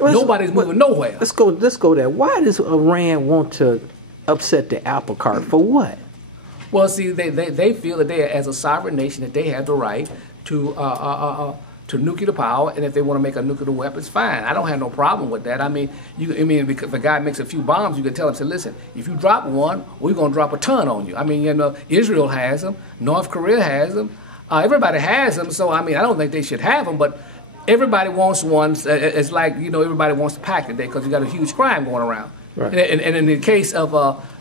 Nobody's moving nowhere. Let's go there. Why does Iran want to upset the apple cart? For what? Well, see, they feel that they, as a sovereign nation, that they have the right to nuclear power, and if they want to make a nuclear weapon, it's fine. I don't have no problem with that. I mean, because if a guy makes a few bombs, you can tell him, say, listen, if you drop one, we're going to drop a ton on you. I mean, Israel has them, North Korea has them, everybody has them. So I mean, I don't think they should have them, but everybody wants one. It's like everybody wants to pack today because you got a huge crime going around. Right. And in the case of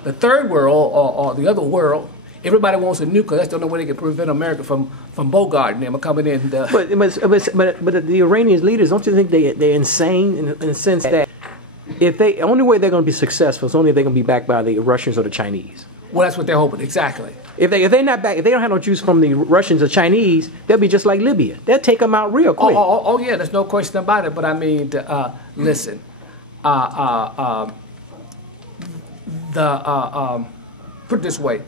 the third world or the other world, everybody wants a nuke because that's the only way they can prevent America from bogarting them or coming in. But the Iranian leaders, don't you think they're insane in the sense that the only way they're going to be successful is only if they're going to be backed by the Russians or the Chinese? Well, that's what they're hoping. Exactly. If they're not back, if they don't have no juice from the Russians or Chinese, they'll be just like Libya. They'll take them out real quick. Oh yeah, there's no question about it. But I mean, listen, put it this way.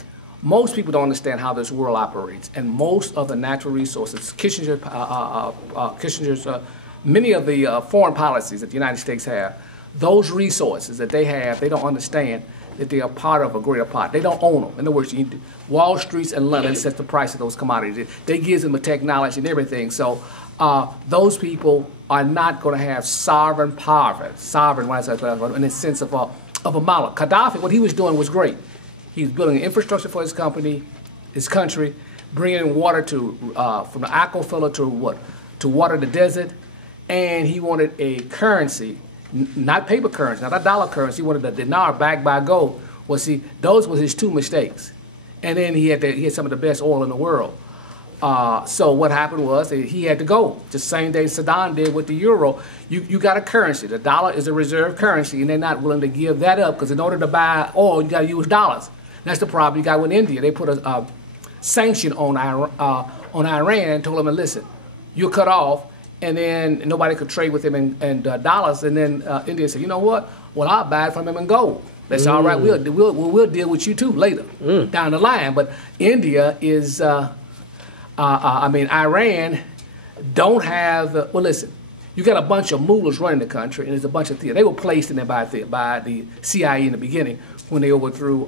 Most people don't understand how this world operates, and most of the natural resources, Kissinger's, many of the foreign policies that the United States have, those resources that they have, they don't understand that they are part of a greater pot. They don't own them. In other words, Wall Street and London sets the price of those commodities. They give them the technology and everything. So those people are not going to have sovereign power, in the sense of a model. Gaddafi, what he was doing was great. He was building an infrastructure for his country, bringing water from the aquifer to water the desert, and he wanted a currency, not paper currency, not a dollar currency. He wanted a dinar backed by gold. Well, see, those were his two mistakes, and then he had some of the best oil in the world. So what happened was he had to go. Just the same day Saddam did with the euro. You got a currency. The dollar is a reserve currency, and they're not willing to give that up because in order to buy oil, you got to use dollars. That's the problem you got with India. They put a sanction on Iran and told them, listen, you're cut off, and then nobody could trade with him in dollars. And then India said, you know what? Well, I'll buy it from him in gold. That's all right. We'll deal with you too later down the line. But India is, Iran don't have. Well, listen. You got a bunch of mullahs running the country, and there's a bunch of thieves. They were placed in there by the CIA in the beginning when they overthrew,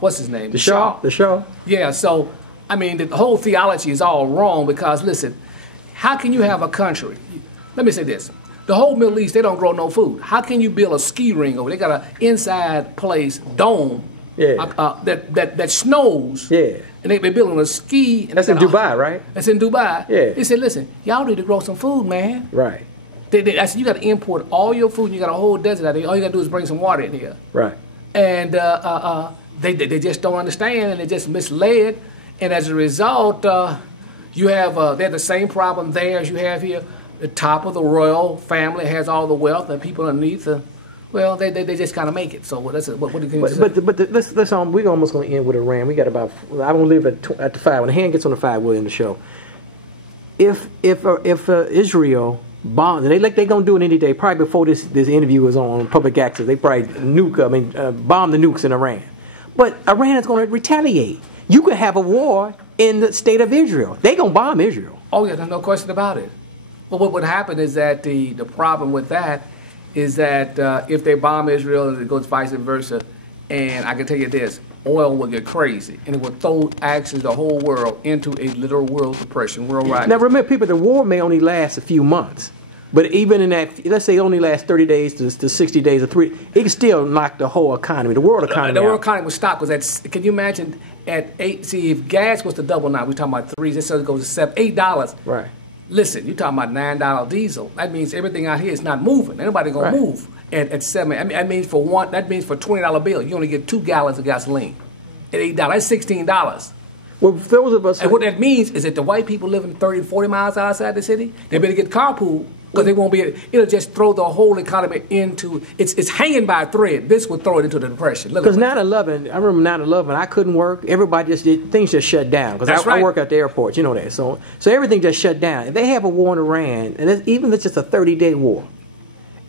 what's his name? The Shah. The Shah. Yeah, so, I mean, the whole theology is all wrong because, listen, how can you have a country? Let me say this. The whole Middle East, they don't grow no food. How can you build a ski ring over? They got an inside place, dome, that snows. Yeah. And they're building a ski. That's in Dubai, right? That's in Dubai. Yeah. They said, listen, y'all need to grow some food, man. Right. I said, you got to import all your food, and you got a whole desert out there. All you got to do is bring some water in here. Right. And they just don't understand, and they're just misled. And as a result, you have they have the same problem there as you have here. The top of the royal family has all the wealth, and people underneath well, they just kind of make it. So what do you think? We're almost going to end with Iran. We got about. I won't leave at the 5. When the hand gets on the 5, we'll end the show. If Israel bombs, and they're going to do it any day, probably before this interview is on public access, they probably bomb the nukes in Iran. But Iran is going to retaliate. You could have a war in the state of Israel. They're going to bomb Israel. Oh yeah, there's no question about it. Well, what would happen is that the problem with that is that if they bomb Israel and it goes vice versa, and I can tell you this, oil will get crazy, and it will throw actually the whole world into a literal world depression worldwide. Now remember, people, the war may only last a few months, but even in that, let's say it only lasts 30 days to 60 days or 3, it can still knock the whole economy, the world economy The world economy will stop because can you imagine at 8, see if gas was to double now, we're talking about 3, this it goes to $7, $8. Right. Listen, you're talking about $9 diesel. That means everything out here is not moving. Ain't nobody gonna move at 7. That means for $20 bill, you only get 2 gallons of gasoline. At $8, that's $16. Well, those of us, and what that means is that the white people living 30, 40 miles outside the city, they better get carpool because they won't be. It'll just throw the whole economy into. It's hanging by a thread. This will throw it into the depression. Because 9/11, I remember 9/11. I couldn't work. Everybody things just shut down. Because I work at the airport. You know that. So everything just shut down. If they have a war in Iran, and even if it's just a 30-day war,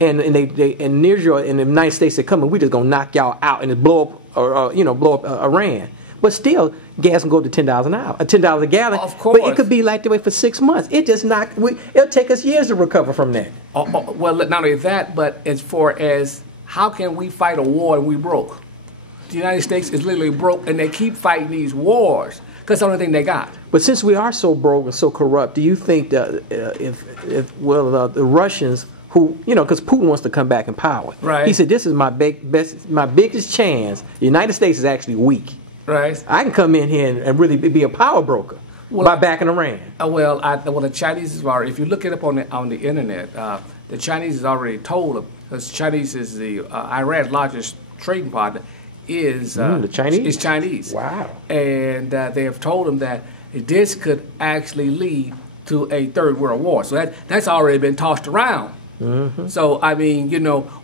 and Israel and the United States are coming, we just gonna knock y'all out and blow up Iran. But still, gas can go to $10 an hour, $10 a gallon. Of course. But it could be like that way for 6 months. It just not. It'll take us years to recover from that. Well, not only that, but as far as how can we fight a war and we broke? The United States is literally broke, and they keep fighting these wars because the only thing they got. But since we are so broke and so corrupt, do you think that the Russians, who, because Putin wants to come back in power, right? He said, "This is my biggest chance. The United States is actually weak. Right. I can come in here and really be a power broker by backing Iran." Well, the Chinese is already. If you look it up on the internet, the Chinese has already told them, because Chinese is Iran's largest trading partner. The Chinese? Is Chinese. Wow. And they have told them that this could actually lead to a third world war. So that's already been tossed around. Mm-hmm. So, I mean,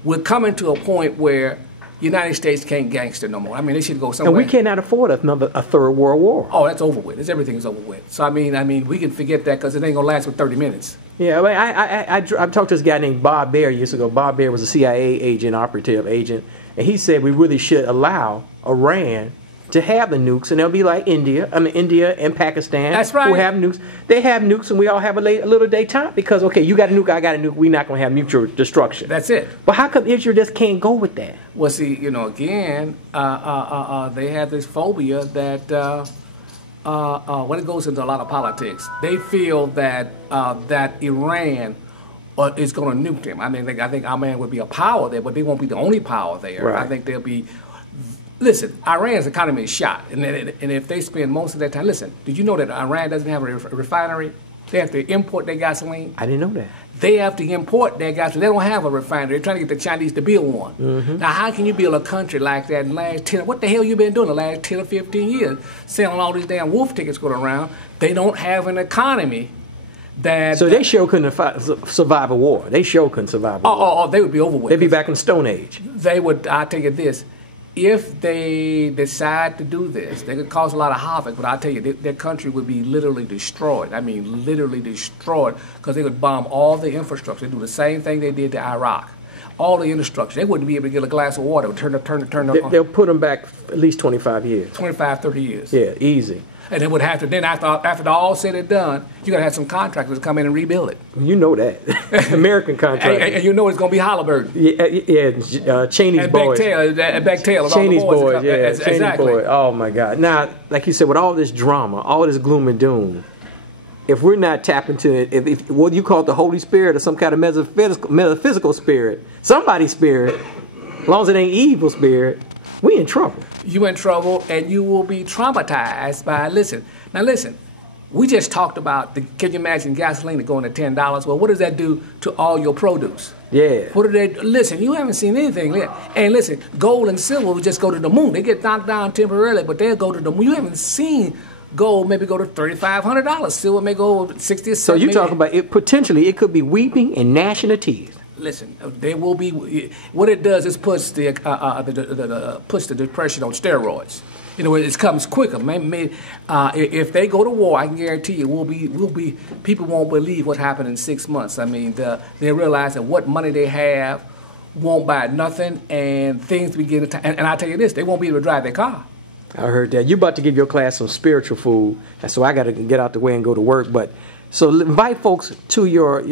we're coming to a point where the United States can't gangster no more. I mean, they should go somewhere. And we cannot afford a third world war. Oh, that's over with. Everything's over with. So, I mean, we can forget that because it ain't going to last for 30 minutes. Yeah, I talked to this guy named Bob Baer years ago. Bob Baer was a CIA operative agent. And he said we really should allow Iran to have the nukes, and they'll be like India and Pakistan. That's right. Who have nukes. They have nukes, and we all have a little detente because, okay, you got a nuke, I got a nuke. We're not going to have mutual destruction. That's it. But how come Israel just can't go with that? Well, see, again, they have this phobia that when it goes into a lot of politics, they feel that Iran is going to nuke them. I mean, I think Iran would be a power there, but they won't be the only power there. Right. I think they'll be. Listen, Iran's economy is shot, and if they spend most of their time, listen, did you know that Iran doesn't have a refinery? They have to import their gasoline. I didn't know that. They have to import their gasoline. They don't have a refinery. They're trying to get the Chinese to build one. Mm-hmm. Now, how can you build a country like that in the last 10? What the hell you been doing the last 10 or 15 years? Selling all these damn wolf tickets going around. They don't have an economy. So they sure couldn't survive a war. They sure couldn't survive a war. Oh, they would be over with. They'd be back in the Stone Age. They would, I'll tell you this, if they decide to do this, they could cause a lot of havoc, but I'll tell you, their country would be literally destroyed. I mean, literally destroyed, because they would bomb all the infrastructure. They do the same thing they did to Iraq. All the infrastructure. They wouldn't be able to get a glass of water. It would turn. They'll put them back at least 25 years. 25, 30 years. Yeah, easy. And it would have to, then after all said and done, you got to have some contractors come in and rebuild it. You know that. American contractors. and you know it's going to be Halliburton. Yeah, Cheney's boys. Bechtel. Cheney's boys, yeah. Exactly. Cheney's boys. Oh, my God. Now, like you said, with all this drama, all this gloom and doom, if we're not tapped into it, if what you call it the Holy Spirit or some kind of metaphysical spirit, somebody's spirit, as long as it ain't evil spirit, we in trouble. You in trouble, and you will be traumatized by, listen, we just talked about, can you imagine gasoline going to $10? Well, what does that do to all your produce? Yeah. What do they, listen, you haven't seen anything yet. And listen, gold and silver will just go to the moon. They get knocked down temporarily, but they'll go to the moon. You haven't seen gold maybe go to $3,500. Silver may go 60 or 70. So you're talking about it potentially, it could be weeping and gnashing of teeth. Listen, there will be. What it does is puts the depression on steroids. It comes quicker. If they go to war, I can guarantee you, we'll be. People won't believe what happened in 6 months. I mean, they realize that what money they have won't buy nothing, and things begin to. And I tell you this, they won't be able to drive their car. I heard that. You're about to give your class some spiritual food, and so I got to get out the way and go to work, but. So invite folks to your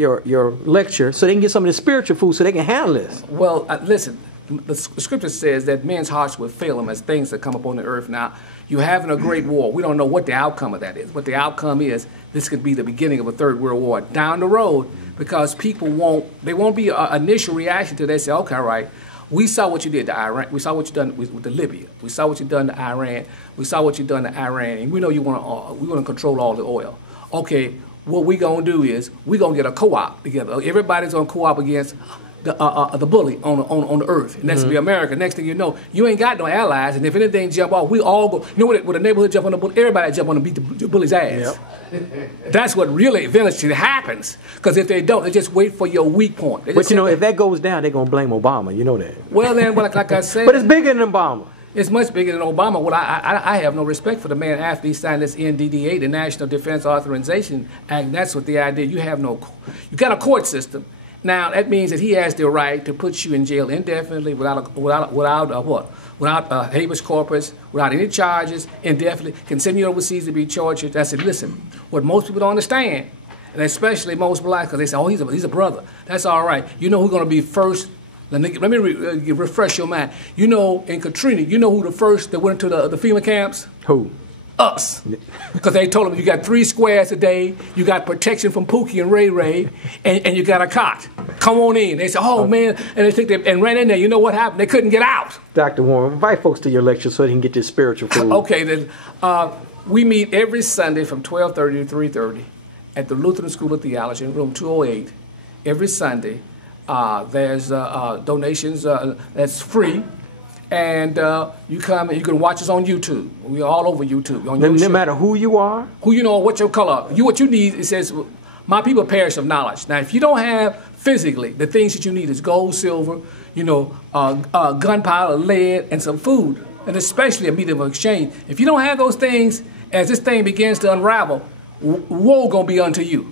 lecture so they can get some of the spiritual food so they can handle this. Well, listen, the scripture says that men's hearts will fail them as things that come upon the earth. Now, you're having a great war. We don't know what the outcome of that is. What the outcome is, this could be the beginning of a third world war down the road, because people won't be an initial reaction to this. Say, okay, all right, we saw what you did to Iran. We saw what you done with the Libya. We saw what you done to Iran. We saw what you done to Iran. And we know we want to control all the oil. Okay. What we're going to do is we're going to get a co-op together. Everybody's going to co-op against the bully on the earth. And that's to be America. Next thing you know, you ain't got no allies. And if anything jump off, we all go. You know what? When the neighborhood jump on the bully, everybody jump on and beat the bully's ass. Yep. That's what really eventually happens. Because if they don't, they just wait for your weak point. But if that goes down, they're going to blame Obama. You know that. Well, then, like I said. But it's bigger than Obama. It's much bigger than Obama. Well, I have no respect for the man after he signed this NDAA, the National Defense Authorization Act. That's what the idea. You got a court system, Now that means that he has the right to put you in jail indefinitely without habeas corpus, without any charges, indefinitely, can send you overseas to be tortured. I said, listen, what most people don't understand, and especially most blacks, because they say, oh, he's a brother. That's all right. You know who's going to be first? Let me refresh your mind. You know, in Katrina, you know who the first that went into the FEMA camps? Who? Us. Because they told them you got 3 squares a day, you got protection from Pookie and Ray Ray, and you got a cot. Come on in. They said, oh, man. And they think and ran in there. You know what happened? They couldn't get out. Dr. Warren, invite folks to your lecture so they can get this spiritual food. Okay, then we meet every Sunday from 12:30 to 3:30 at the Lutheran School of Theology in room 208. Every Sunday. There's donations that's free, and you come and you can watch us on YouTube. We're all over YouTube. No matter who you are? Who you know, what your color. What you need, it says, my people perish of knowledge. Now, if you don't have physically, the things that you need is gold, silver, gunpowder, lead, and some food, and especially a medium of exchange. If you don't have those things, as this thing begins to unravel, woe gonna be unto you.